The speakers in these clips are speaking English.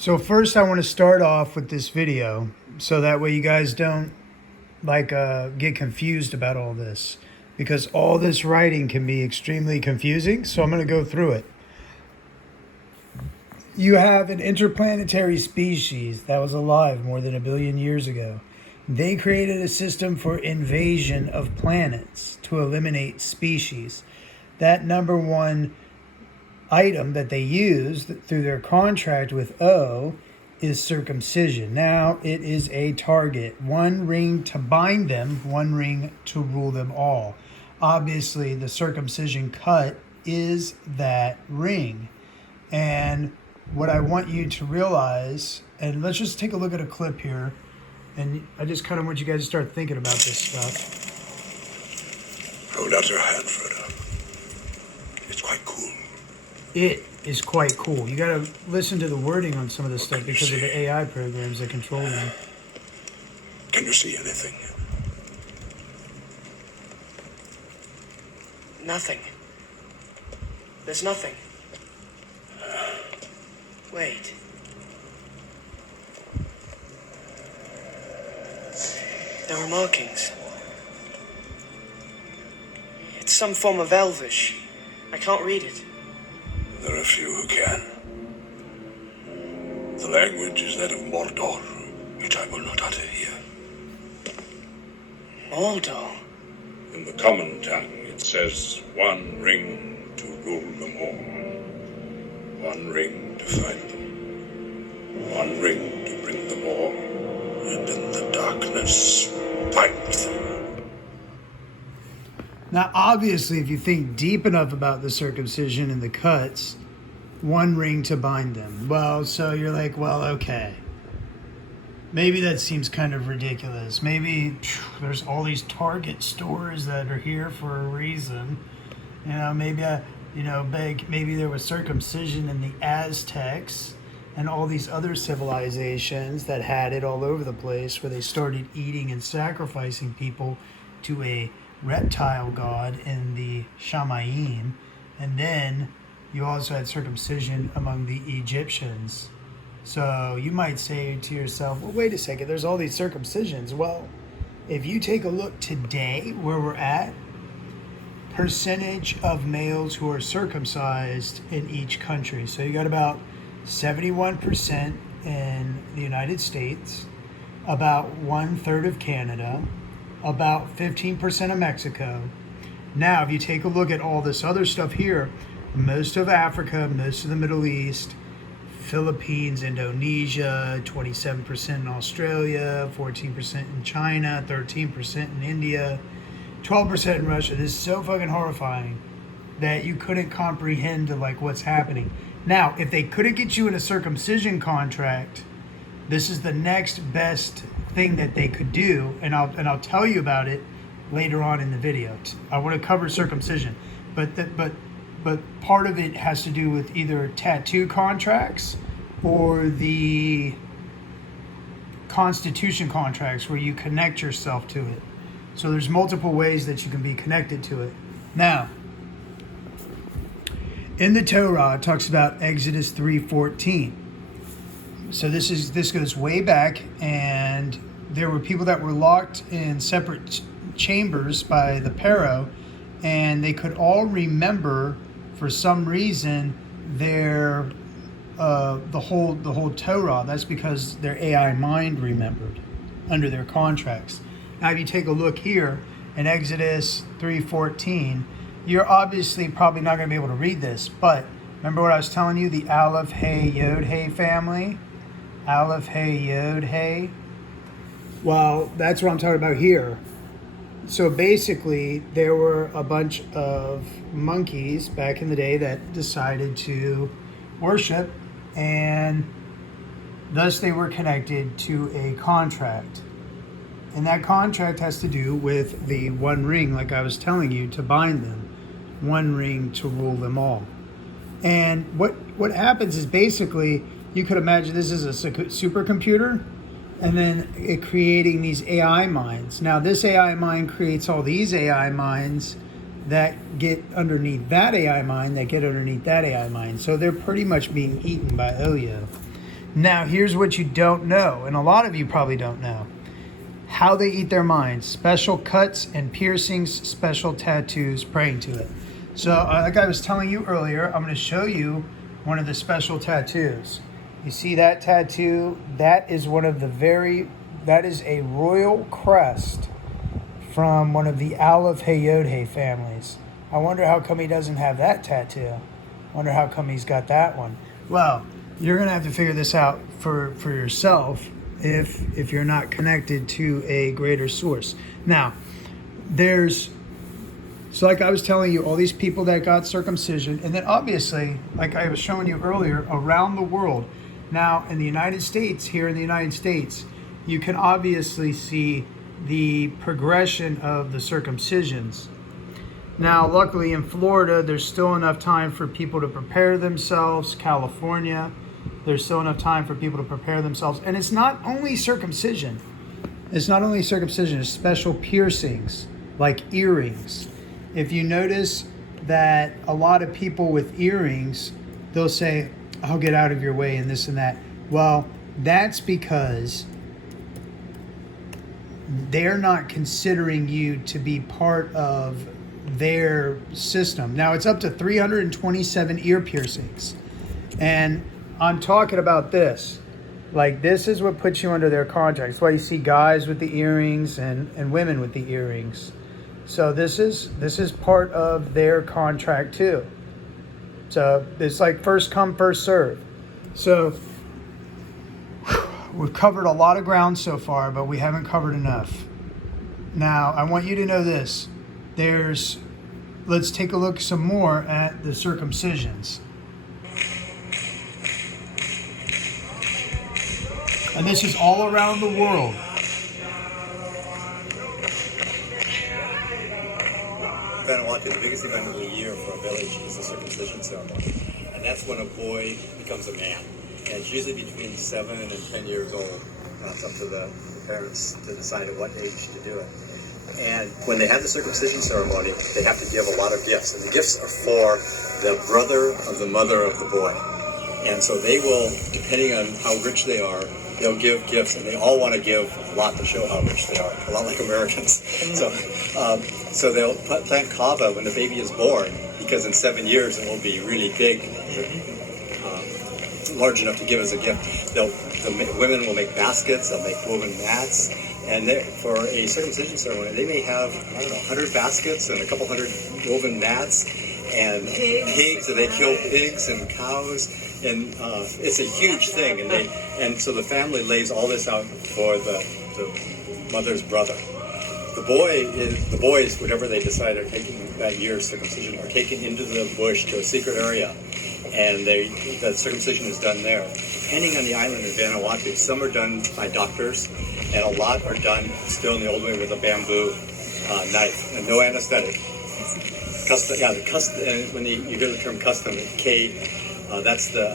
So first I want to start off with this video so that way you guys don't get confused about all this, because all this writing can be extremely confusing. So I'm going to go through it. You have an interplanetary species that was alive more than 1 billion years ago. They created a system for invasion of planets to eliminate species. That number one item that they used through their contract with O is circumcision. Now it is a target. One ring to bind them, one ring to rule them all. Obviously, the circumcision cut is that ring. And what I want you to realize, and let's just take a look at a clip here, and I just kind of want you guys to start thinking about this stuff. Hold out your hand, Frodo. It's quite cool. It is quite cool. You got to listen to the wording on some of this stuff because of the AI programs that control them. Can you see anything? Nothing. There's nothing. Wait. There are markings. It's some form of Elvish. I can't read it. There are few who can. The language is that of Mordor, which I will not utter here. Mordor? In the common tongue, it says, one ring to rule them all. One ring to fight them. One ring to bring them all. And in the darkness, fight them. Now, obviously, if you think deep enough about the circumcision and the cuts, one ring to bind them. Well, so you're like, well, okay. Maybe that seems kind of ridiculous. Maybe there's all these Target stores that are here for a reason. You know, maybe there was circumcision in the Aztecs and all these other civilizations that had it all over the place, where they started eating and sacrificing people to a reptile god in the Shamayim. And then you also had circumcision among the Egyptians. So you might say to yourself, well, wait a second, there's all these circumcisions. Well, if you take a look today where we're at, percentage of males who are circumcised in each country. So you got about 71% in the United States, about 1/3 of Canada, about 15% of Mexico. Now, if you take a look at all this other stuff here, most of Africa, most of the Middle East, Philippines, Indonesia, 27% in Australia, 14% in China, 13% in India, 12% in Russia. This is so fucking horrifying that you couldn't comprehend what's happening. Now, if they couldn't get you in a circumcision contract, this is the next best thing that they could do, and I'll tell you about it later on in the video. I want to cover circumcision, but part of it has to do with either tattoo contracts or the constitution contracts where you connect yourself to it. So there's multiple ways that you can be connected to it. Now, in the Torah, it talks about Exodus 3:14. So this goes way back, and there were people that were locked in separate chambers by the Pharaoh, and they could all remember for some reason their the whole Torah. That's because their AI mind remembered under their contracts. Now, if you take a look here in Exodus 3:14, you're obviously probably not going to be able to read this, but remember what I was telling you, the Aleph, Hey, Yod, Hey family? Aleph, Hey, Yod, Hey. Well, that's what I'm talking about here. So basically, there were a bunch of monkeys back in the day that decided to worship, and thus they were connected to a contract. And that contract has to do with the one ring, like I was telling you, to bind them. One ring to rule them all. And what happens is basically, you could imagine this is a supercomputer, and then it creating these AI minds. Now, this AI mind creates all these AI minds that get underneath that AI mind, that get underneath that AI mind. So they're pretty much being eaten by Oyo. Now, here's what you don't know, and a lot of you probably don't know. How they eat their minds. Special cuts and piercings, special tattoos, praying to it. So, like I was telling you earlier, I'm going to show you one of the special tattoos. You see that tattoo? That is that is a royal crest from one of the Aleph Hayodhe families. I wonder how come he doesn't have that tattoo. I wonder how come he's got that one. Well, you're going to have to figure this out for yourself if you're not connected to a greater source. Now, so like I was telling you, all these people that got circumcision, and then obviously, like I was showing you earlier, around the world. Now, in the United States, here in the United States, you can obviously see the progression of the circumcisions. Now, luckily in Florida, there's still enough time for people to prepare themselves. California, there's still enough time for people to prepare themselves. And it's not only circumcision. It's special piercings, like earrings. If you notice that a lot of people with earrings, they'll say, I'll get out of your way and this and that. Well, that's because they're not considering you to be part of their system. Now, it's up to 327 ear piercings. And I'm talking about this. Like, this is what puts you under their contract. That's why you see guys with the earrings and women with the earrings. So this is part of their contract too. So it's like first come, first serve. So we've covered a lot of ground so far, but we haven't covered enough. Now, I want you to know this. Let's take a look some more at the circumcisions. And this is all around the world. Vanuatu, the biggest event of the year for a village is the circumcision ceremony. And that's when a boy becomes a man. And it's usually between 7 and 10 years old. It's up to the parents to decide at what age to do it. And when they have the circumcision ceremony, they have to give a lot of gifts. And the gifts are for the brother of the mother of the boy. And so they will, depending on how rich they are, they'll give gifts, and they all want to give a lot to show how rich they are, a lot like Americans. So they'll plant kava when the baby is born, because in 7 years it will be really big, large enough to give as a gift. The women will make baskets, they'll make woven mats, and for a circumcision ceremony, they may have, 100 baskets and a couple hundred woven mats, and pigs, and they kill pigs and cows. And it's a huge thing, and so the family lays all this out for the mother's brother. The boys, whatever they decide are taking that year's circumcision, are taken into the bush to a secret area, and the circumcision is done there. Depending on the island of Vanuatu, some are done by doctors, and a lot are done still in the old way with a bamboo knife and no anesthetic. When you hear the term custom, that's the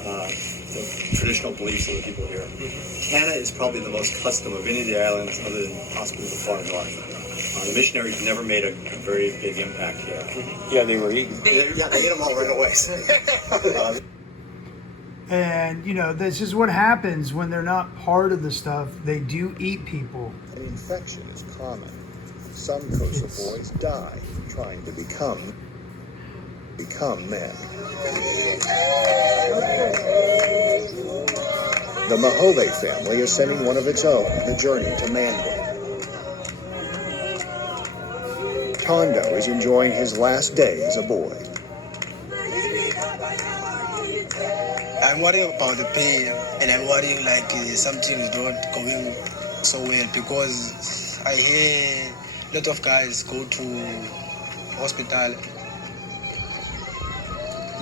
traditional beliefs of the people here. Tanna is probably the most custom of any of the islands other than possibly the far north. The missionaries never made a very big impact here. Yeah, they were eating. They ate them all right away. And, this is what happens when they're not part of the stuff. They do eat people. An infection is common. Some Xhosa boys die trying to become men. The Mahove family is sending one of its own on a journey to manhood. Tondo is enjoying his last day as a boy. I'm worrying about the pain, and I'm worrying like something is not going so well, because I hear a lot of guys go to hospital.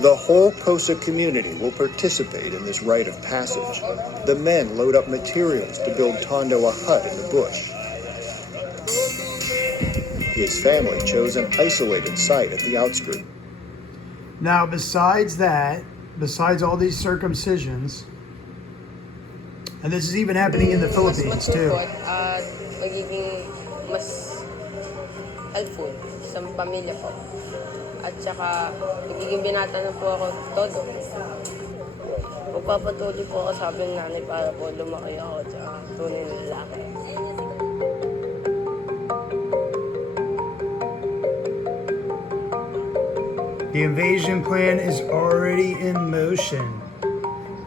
The whole Xhosa community will participate in this rite of passage. The men load up materials to build Tondo a hut in the bush. His family chose an isolated site at the outskirts. Now, besides all these circumcisions, and this is even happening in the Philippines too. Magiging mas helpful sa pamilya ko. At saka, magiging binata na po ako todo. Magpapatuloy po ako, sabi ng nanay, para po lumaki ako at tunay na lalaki. The invasion plan is already in motion.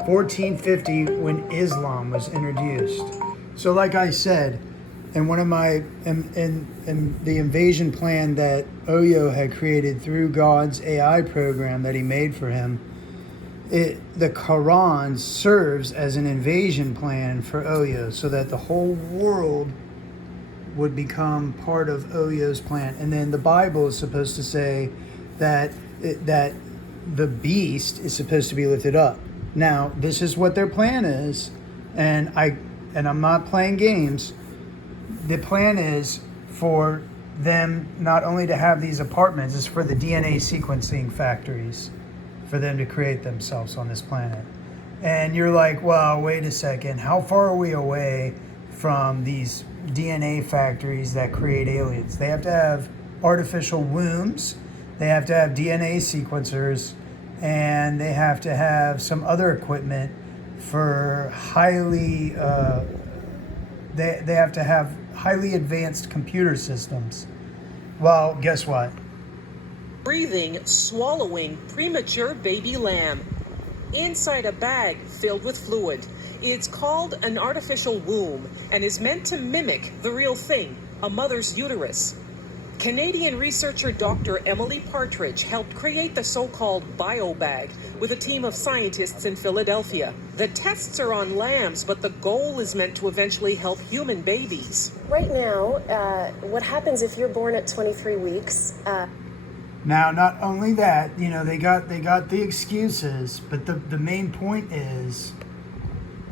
1450 when Islam was introduced. So like I said, in one of my in the invasion plan that Oyo had created through God's AI program that he made for him, the Quran serves as an invasion plan for Oyo so that the whole world would become part of Oyo's plan. And then the Bible is supposed to say that the beast is supposed to be lifted up. Now, this is what their plan is, and I'm not playing games. The plan is for them not only to have these apartments, it's for the DNA sequencing factories, for them to create themselves on this planet. And you're like, well, wait a second, how far are we away from these DNA factories that create aliens? They have to have artificial wombs, they have to have DNA sequencers, and they have to have some other equipment for highly, they have to have highly advanced computer systems. Well, guess what? Breathing, swallowing premature baby lamb inside a bag filled with fluid. It's called an artificial womb and is meant to mimic the real thing, a mother's uterus. Canadian researcher Dr. Emily Partridge helped create the so-called biobag with a team of scientists in Philadelphia. The tests are on lambs, but the goal is meant to eventually help human babies. Right now, what happens if you're born at 23 weeks? Now, not only that, you know, they got the excuses, but the main point is,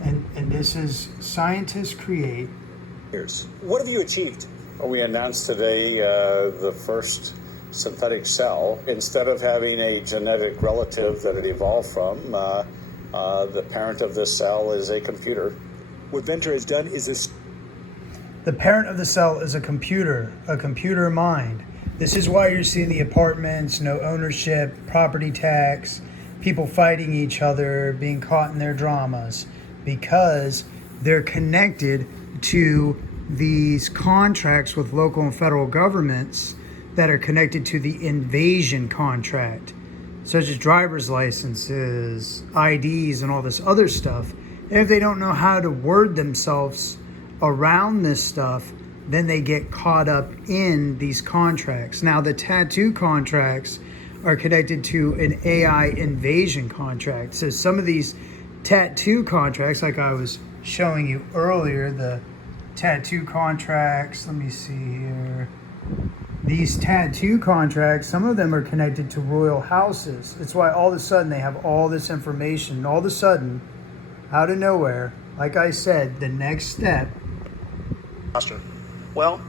and this is scientists create. What have you achieved? We announced today the first synthetic cell. Instead of having a genetic relative that it evolved from, the parent of this cell is a computer. What Venture has done is this. The parent of the cell is a computer mind. This is why you're seeing the apartments, no ownership, property tax, people fighting each other, being caught in their dramas, because they're connected to these contracts with local and federal governments that are connected to the invasion contract, such as driver's licenses, IDs, and all this other stuff. And if they don't know how to word themselves around this stuff, then they get caught up in these contracts. Now, the tattoo contracts are connected to an AI invasion contract. So some of these tattoo contracts, like I was showing you earlier, the tattoo contracts, let me see here. These tattoo contracts, some of them are connected to royal houses. It's why all of a sudden they have all this information. And all of a sudden, out of nowhere, like I said, the next step. Well,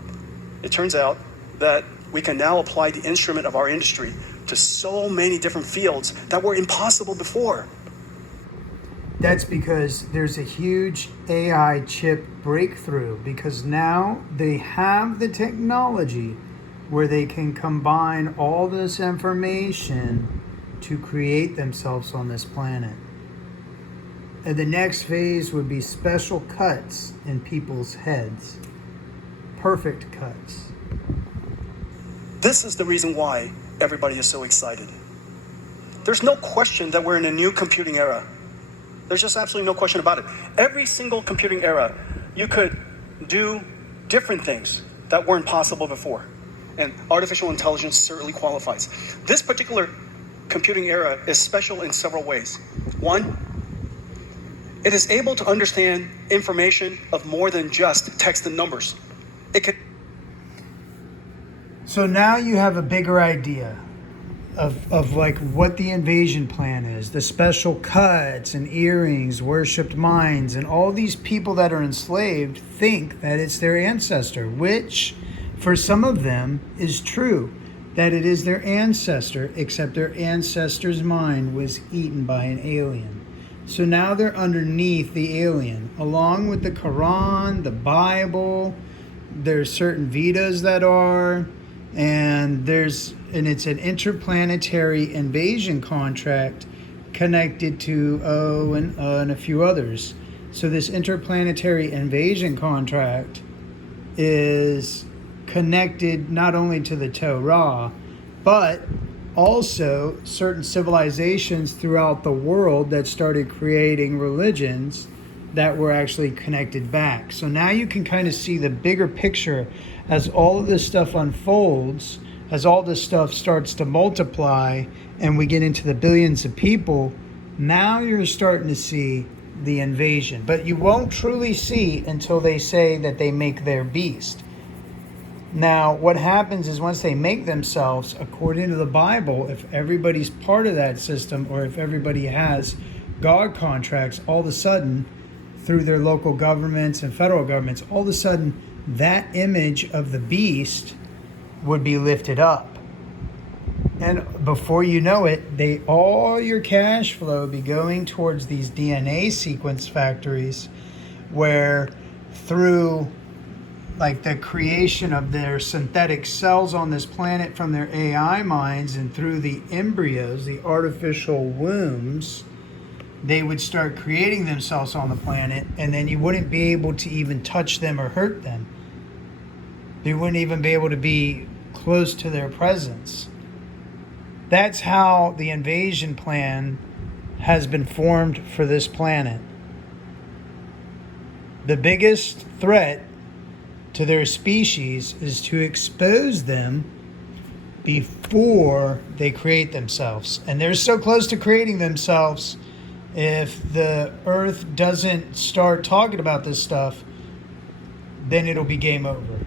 it turns out that we can now apply the instrument of our industry to so many different fields that were impossible before. That's because there's a huge AI chip breakthrough, because now they have the technology where they can combine all this information to create themselves on this planet. And the next phase would be special cuts in people's heads. Perfect cuts. This is the reason why everybody is so excited. There's no question that we're in a new computing era. There's just absolutely no question about it. Every single computing era, you could do different things that weren't possible before. And artificial intelligence certainly qualifies. This particular computing era is special in several ways. One, it is able to understand information of more than just text and numbers. It can. So now you have a bigger idea of like what the invasion plan is, the special cuts and earrings, worshipped minds, and all these people that are enslaved think that it's their ancestor, which for some of them is true, that it is their ancestor, except their ancestor's mind was eaten by an alien. So now they're underneath the alien, along with the Quran, the Bible. There's certain Vedas that are, and it's an interplanetary invasion contract connected to and a few others. So this interplanetary invasion contract is connected not only to the Torah, but also certain civilizations throughout the world that started creating religions that were actually connected back. So now you can kind of see the bigger picture as all of this stuff unfolds, as all this stuff starts to multiply and we get into the billions of people. Now you're starting to see the invasion, but you won't truly see until they say that they make their beast. Now, what happens is once they make themselves, according to the Bible, if everybody's part of that system or if everybody has God contracts, all of a sudden, through their local governments and federal governments, all of a sudden, that image of the beast would be lifted up. And before you know it, all your cash flow would be going towards these DNA sequence factories where through like the creation of their synthetic cells on this planet from their AI minds and through the embryos, the artificial wombs, they would start creating themselves on the planet, and then you wouldn't be able to even touch them or hurt them. You wouldn't even be able to be close to their presence. That's how the invasion plan has been formed for this planet. The biggest threat to their species is to expose them before they create themselves. And they're so close to creating themselves, if the Earth doesn't start talking about this stuff, then it'll be game over.